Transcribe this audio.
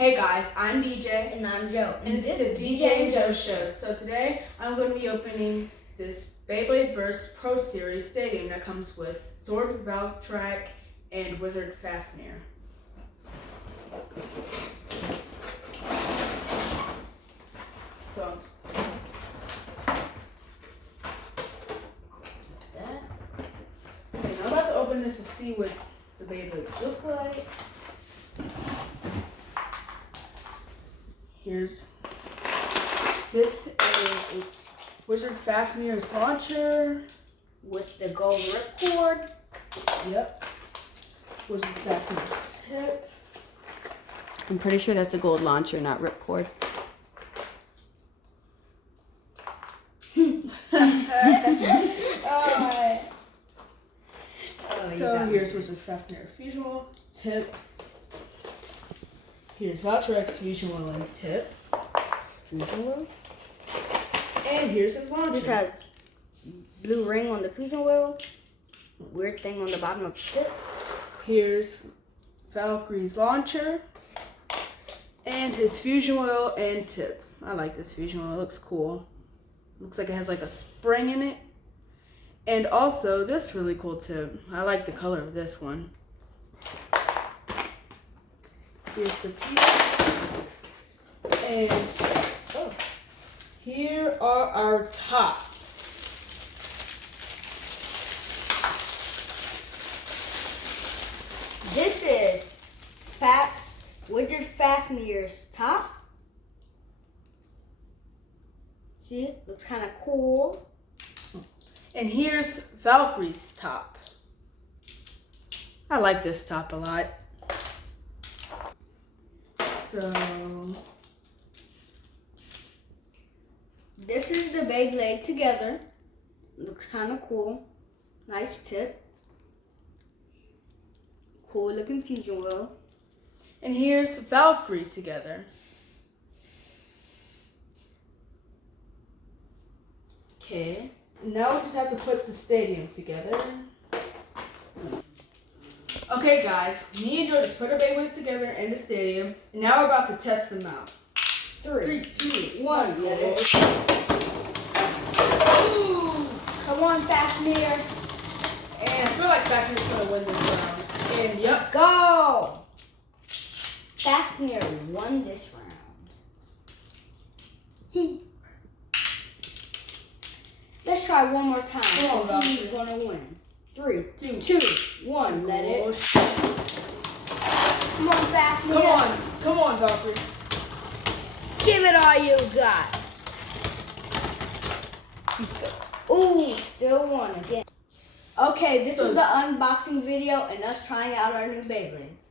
Hey guys, I'm DJ. And I'm Joe. And this is the DJ and Joe Show. So today I'm going to be opening this Beyblade Burst Pro Series Stadium that comes with Sword, Valtrak, and Wizard Fafnir. So that. Okay, now I'm about to open this to see what the Beyblades look like. This is Wizard Fafnir's launcher with the gold ripcord. Yep. Wizard Fafnir's tip. I'm pretty sure that's a gold launcher, not ripcord. So here's Wizard Fafnir's fusion wheel, tip. Here's Valtrak's fusion wheel and tip. Fusion wheel. And here's his launcher. This has blue ring on the fusion wheel. Weird thing on the bottom of the tip. Here's Valkyrie's launcher. And his fusion wheel and tip. I like this fusion wheel. It looks cool. Looks like it has like a spring in it. And also this really cool tip. I like the color of this one. Here's the piece. And here are our tops. This is Wizard Fafnir's top. See, looks kind of cool. And here's Valkyrie's top. I like this top a lot. So this is the Beyblade together. Looks kind of cool. Nice tip. Cool looking fusion wheel. and here's Valkyrie together. Okay, now we just have to put the stadium together. Okay guys, me and Joe just put our Beyblades together in the stadium, and now we're about to test them out. 3, 2, 1, Let it. Ooh. Come on, Fafnir. And I feel like Fafnir's gonna win this round. And yep. Let's go. Fafnir won this round. Let's try one more time. Come on, to see who's Valkyrie. gonna win. 3, 2, 2, 1. Let it. Come on, Fafnir. Come on, Valkyrie. Give it all you got. Ooh, still won again. Okay, this was the unboxing video and us trying out our new Beyblades.